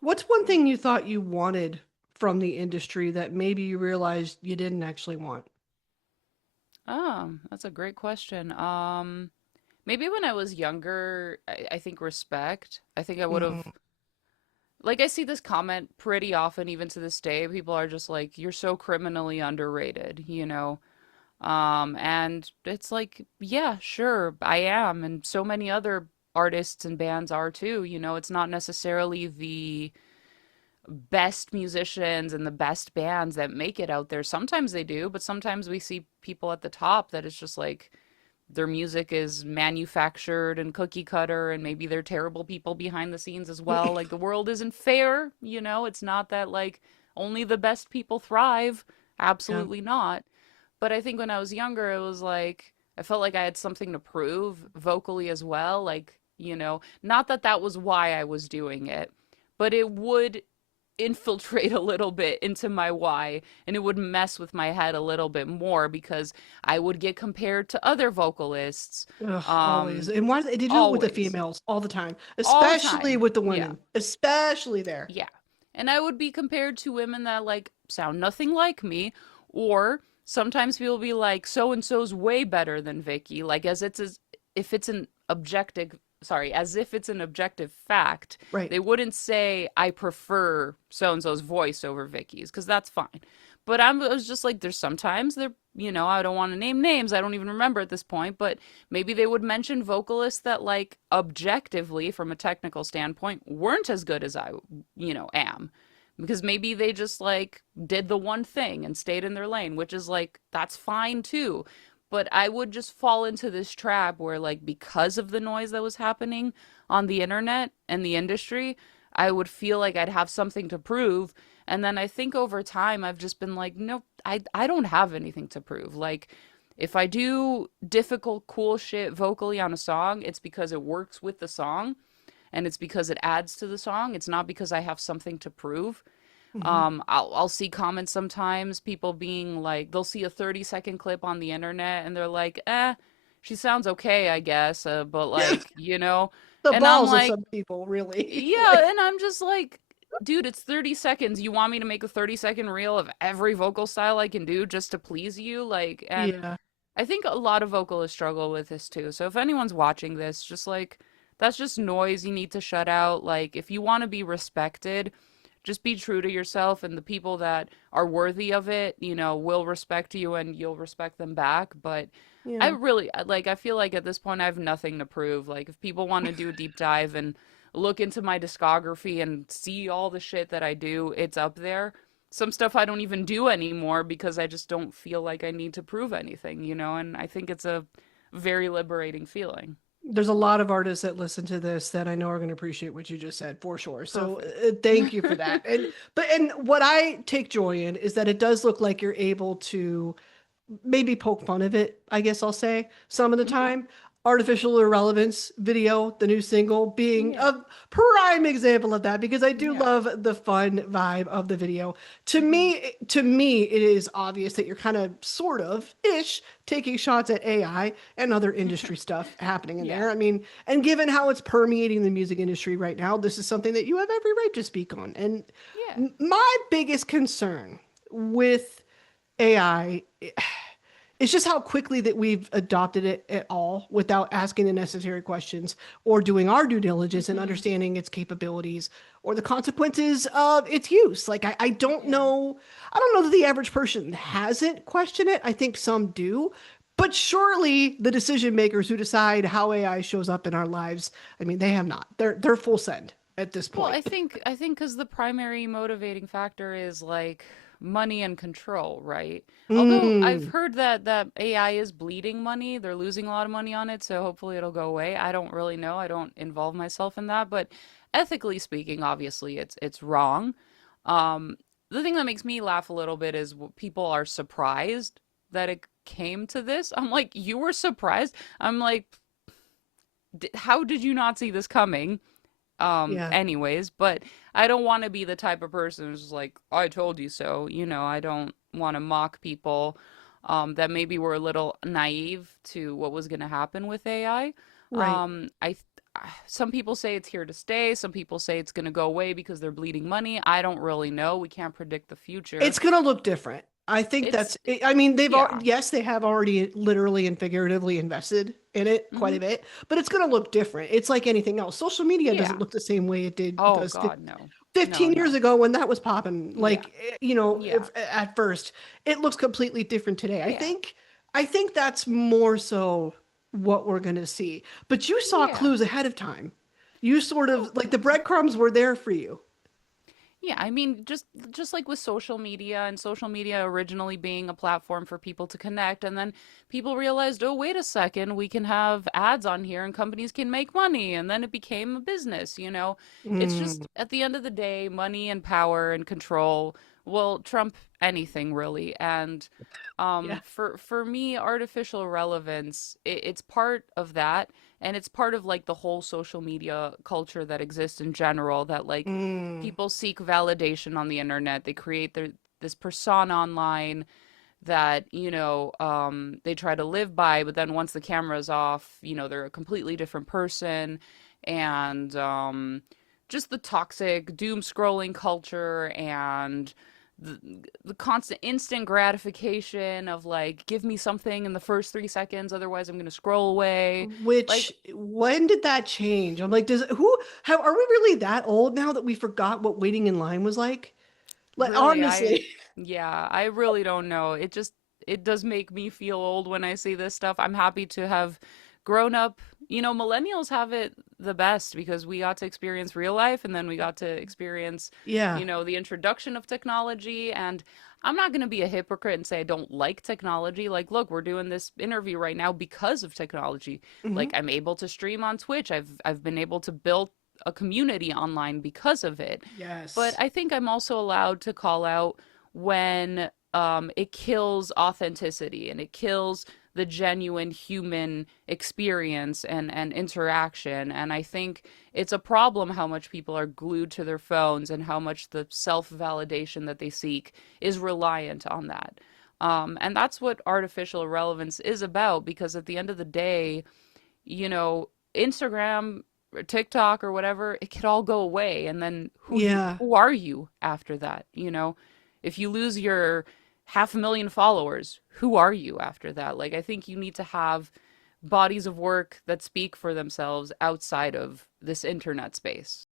What's one thing you thought you wanted from the industry that maybe you realized you didn't actually want? That's a great question. Maybe when I was younger, I think respect. I think I would have, Mm, like, I see this comment pretty often, even to this day. People are just like, "You're so criminally underrated," you know? And it's like, yeah, sure, I am, and so many other artists and bands are too. You know, it's not necessarily the best musicians and the best bands that make it out there. Sometimes they do, but sometimes we see people at the top that it's just like their music is manufactured and cookie cutter, and maybe they're terrible people behind the scenes as well. Like, the world isn't fair, you know? It's not that like only the best people thrive. yeah. Absolutely not. But I think when I was younger, it was like I felt like I had something to prove vocally as well. Like, you know, not that that was why I was doing it, but it would infiltrate a little bit into my why, and it would mess with my head a little bit more because I would get compared to other vocalists. Ugh, always. Um, And why they do it with the always. females all the time, All the especially time. with the Yeah. women, especially there. Yeah. And I would be compared to women that like sound nothing like me, or sometimes people be like, so and so's way better than Vicky, like as if it's an objective, sorry, as if it's an objective fact. Right. They wouldn't say I prefer so and so's voice over Vicky's, because that's fine. But I was just like, there's sometimes they're, you know, I don't want to name names. I don't even remember at this point, but maybe they would mention vocalists that, like, objectively, from a technical standpoint, weren't as good as I, you know, am. Because maybe they just, like, did the one thing and stayed in their lane, which is, like, that's fine too. But I would just fall into this trap where, like, because of the noise that was happening on the internet and the industry, I would feel like I'd have something to prove. And then I think over time, I've just been like, no, I don't have anything to prove. Like, if I do difficult, cool shit vocally on a song, it's because it works with the song and it's because it adds to the song. It's not because I have something to prove. Hmm. I'll see comments sometimes, people being like, they'll see a 30-second clip on the internet and they're like, she sounds okay, I guess, but like, you know, The and I'm balls of like, some people, really. yeah, Like, and I'm just like, dude, it's 30 seconds. You want me to make a 30-second reel of every vocal style I can do just to please you? Like, and yeah. I think a lot of vocalists struggle with this too. So if anyone's watching this, just like, that's just noise you need to shut out. Like, if you want to be respected, just be true to yourself, and the people that are worthy of it, you know, will respect you and you'll respect them back. But I Yeah. really, like, I feel like at this point I have nothing to prove. Like, if people want to do a deep dive and look into my discography and see all the shit that I do, it's up there. Some stuff I don't even do anymore because I just don't feel like I need to prove anything, you know? And I think it's a very liberating feeling. There's a lot of artists that listen to this that I know are going to appreciate what you just said for sure. So Perfect. thank you for that. And what I take joy in is that it does look like you're able to maybe poke fun of it, I guess I'll say, some of the Yeah. time. Artificial Irrelevance video, the new single, being Yeah. a prime example of that because I do Yeah. love the fun vibe of the video. Hmm. To me, it is obvious that you're kind of sort of ish taking shots at AI and other industry stuff happening in Yeah. there. I mean, and given how it's permeating the music industry right now, this is something that you have every right to speak on. And Yeah. my biggest concern with AI it's just how quickly that we've adopted it at all without asking the necessary questions or doing our due diligence and Hmm. understanding its capabilities or the consequences of its use. Like Yeah. I don't know that the average person hasn't questioned it. I think some do. But surely the decision makers who decide how AI shows up in our lives, I mean, they have not. They're full send at this Well, point. I think because the primary motivating factor is like money and control, right? Although I've Mm, heard that AI is bleeding money, they're losing a lot of money on it, so hopefully it'll go away. I don't really know. I don't involve myself in that, but ethically speaking, obviously it's wrong. Um, the thing that makes me laugh a little bit is people are surprised that it came to this. I'm like, you were surprised? I'm like, how did you not see this coming? yeah, Anyways, but I don't want to be the type of person who's just like, I told you so. You know, I don't want to mock people that maybe were a little naive to what was going to happen with AI. right. I some people say it's here to stay. Some people say it's going to go away because they're bleeding money. I don't really know. We can't predict the future. It's going to look different. I think It's, I mean, yeah. yes, they have already literally and figuratively invested in it quite Hmm. a bit, but it's going to look different. It's like anything else. Social media doesn't Yeah. look the same way it Oh, does God, no. No, 15 years no. ago when that was popping. Yeah. Like, you know, Yeah. if, at first, it looks completely different today. Yeah. I think that's more so what we're going to see. But you saw Yeah. clues ahead of time. You sort Oh, of like the breadcrumbs were there for you. yeah, I mean, just like with social media, and social media originally being a platform for people to connect, and then people realized, oh, wait a second, we can have ads on here and companies can make money, and then it became a business, you know. It's Mm, just at the end of the day, money and power and control will trump anything really. And yeah. for me, artificial relevance, it's part of that, and it's part of like the whole social media culture that exists in general, that like Mm, people seek validation on the internet. They create this persona online that, they try to live by, but then once the camera's off, they're a completely different person. And just the toxic doom scrolling culture, and the, the constant instant gratification of like, give me something in the first 3 seconds, otherwise I'm going to scroll away. Like, which when did that change? I'm like, does who have are we really that old now that we forgot what waiting in line was like? Like really, honestly. yeah, I really don't know. It does make me feel old when I see this stuff. I'm happy to have grown up. Millennials have it the best because we got to experience real life, and then we got to experience, Yeah. the introduction of technology. And I'm not going to be a hypocrite and say I don't like technology. Like, look, we're doing this interview right now because of technology. Hmm. Like, I'm able to stream on Twitch. I've been able to build a community online because of it. But Yes. I think I'm also allowed to call out when it kills authenticity, and it kills the genuine human experience and interaction. And I think it's a problem how much people are glued to their phones, and how much the self validation that they seek is reliant on that. And that's what artificial relevance is about, because at the end of the day, Instagram or TikTok or whatever, it could all go away. And then Yeah. who are you after that? If you lose your 500,000 followers, who are you after that? Like, I think you need to have bodies of work that speak for themselves outside of this internet space.